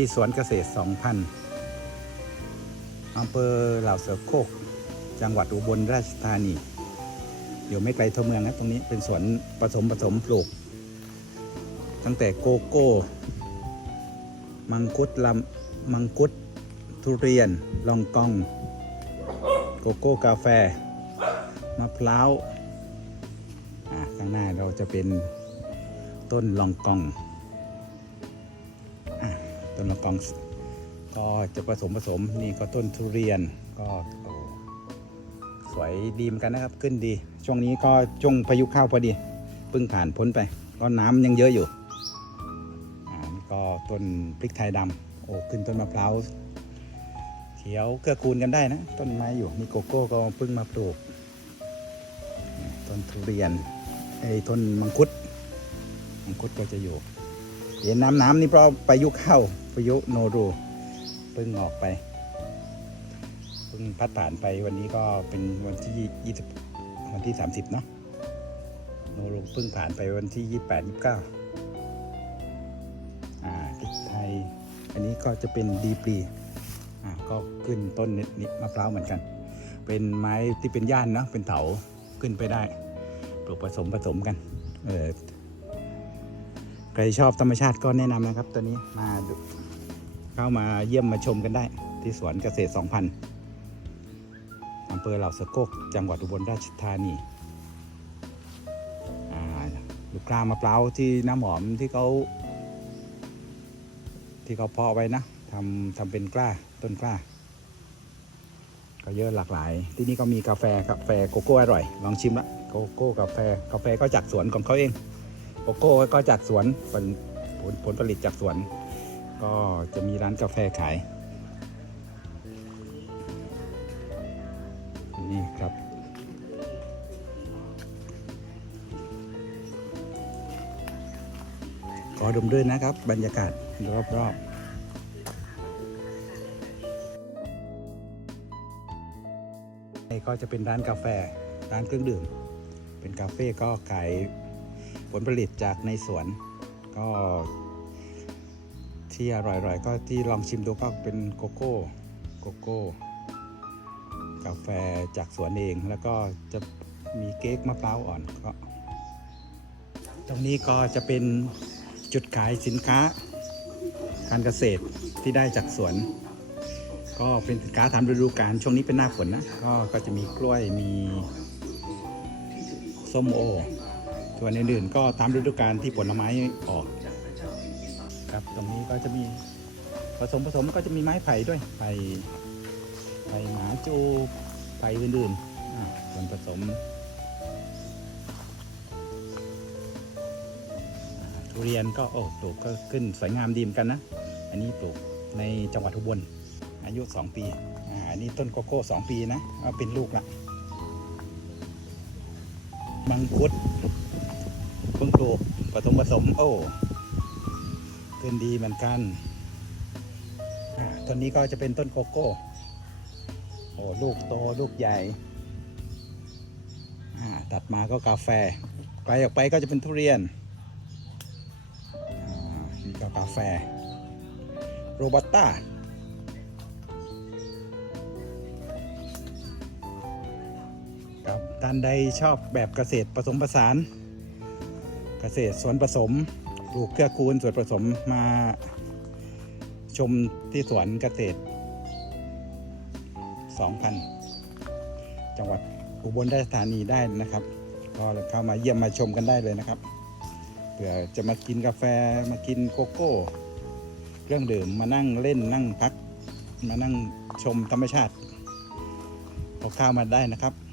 ที่สวนเกษตร 2,000อำเภอเหล่าเสือโคก จังหวัดอุบลราชธานี อยู่ไม่ไกลทั่วเมืองนะตรงนี้เป็นสวนผสมผสมปลูก ตั้งแต่โกโก้ มังคุดลำมังคุดทุเรียน ลองกอง โกโก้กาแฟ มะพร้าวอ่าข้างหน้าเราจะเป็นต้นลองกอง ต้นลองกองก็จะผสมผสมนี่ก็ต้นทุเรียนก็สวยดีเหมือนกันนะครับขึ้นดี ช่วงนี้ก็ช่วงพายุเข้าพอดีเพิ่งผ่านพ้นไป ก็น้ำยังเยอะอยู่อ่านี่ก็ต้นพริกไทยดำโอ้ขึ้นต้นมะพร้าวเขียวเกื้อกูลกันได้นะ ต้นไม้อยู่นี่โกโก้ก็เพิ่งมาปลูก ต้นทุเรียนไอ้ต้นมังคุดมังคุดก็จะอยู่ เห็นน้ำน้ำนี่เพราะพายุเข้าพายุโนรูเพิ่งออกไปเพิ่งพัดผ่านไปวันนี้ก็เป็นวันที่ยี่สิบวันที่สามสิบเนาะโนรูเพิ่งผ่านไปวันที่ยี่แปดยี่เก้าอ่าพริกไทย อันนี้ก็จะเป็นดีปรีอ่าก็ขึ้นต้นนิดนิดมะพร้าวเหมือนกัน เป็นไม้ที่เป็นย่านเนาะเป็นเถาขึ้นไปได้ปลูกผสมผสมกันเออ ใครชอบธรรมชาติก็แนะนำนะครับตัวนี้มาดูเข้ามาเยี่ยมมาชมกันได้ ที่สวนเกษตร 2000อำเภอเหล่าสะโกกจังหวัดอุบลราชธานีลูกกล้ามะพร้าวที่น้ำหอมที่เขาที่เขาเพาะไว้นะทำทำเป็นกล้าต้นกล้า ก็เยอะหลากหลาย ที่นี่ก็มีกาแฟกาแฟโกโก้อร่อย ลองชิมละโกโก้กาแฟกาแฟก็จากสวนของเขาเอง โกโก้ก็จากสวนผลผลผลผลิตจากสวน ก็จะมีร้านกาแฟขาย นี่ครับ ขอดมด้วยนะครับ บรรยากาศรอบๆก็จะเป็นร้านกาแฟร้านเครื่องดื่ม เป็นคาเฟ่ก็ขาย ผลผลิตจากในสวน ก็ที่อร่อยๆ ก็ที่ลองชิมดูก็เป็นโกโก้โกโก้ กาแฟจากสวนเองแล้วก็จะมีเค้กมะพร้าวอ่อนก็ ตรงนี้ก็จะเป็นจุดขายสินค้า การเกษตรที่ได้จากสวน ก็เป็นสินค้าตามฤดูกาลช่วงนี้เป็นหน้าฝนนะ ก็ก็จะมีกล้วยมีส้มโอ ส่วนอื่นๆก็ตามฤดูกาลที่ผลไม้ออกครับตรงนี้ก็จะมีผสมผสมก็จะมีไม้ไผ่ด้วยไผ่ไผ่หมาจูไผ่อื่นๆอ่าส่วนผสมทุเรียนก็โอ้ปลูกก็ขึ้นสวยงามดีเหมือนกันนะ อันนี้ปลูกในจังหวัดอุบลอายุ 2 ปีอ่าอันนี้ต้นโกโก้2ปีนะเอาเป็นลูกละมังคุด เพิ่งปลูกผสมผสมโอ้ขึ้นดีเหมือนกันต้นนี้ก็จะเป็นต้นโกโก้ โอ้ลูกโตลูกใหญ่ตัดมาก็กาแฟไกลออกไปก็จะเป็นทุเรียนนี่ก็กาแฟ โรบัสต้าครับท่านใดชอบแบบเกษตรผสมผสาน กษตรสวนผสมปลูกเกื้อกูลส่วนผสมมาชมที่สวนเกษตร 2,000 จังหวัดอุบลราชธานีได้นะครับ ก็เข้ามาเยี่ยมมาชมกันได้เลยนะครับเผื่อจะมากินกาแฟมากินโกโก้ เครื่องดื่มมานั่งเล่นนั่งพัก มานั่งชมธรรมชาติพอเข้ามาได้นะครับ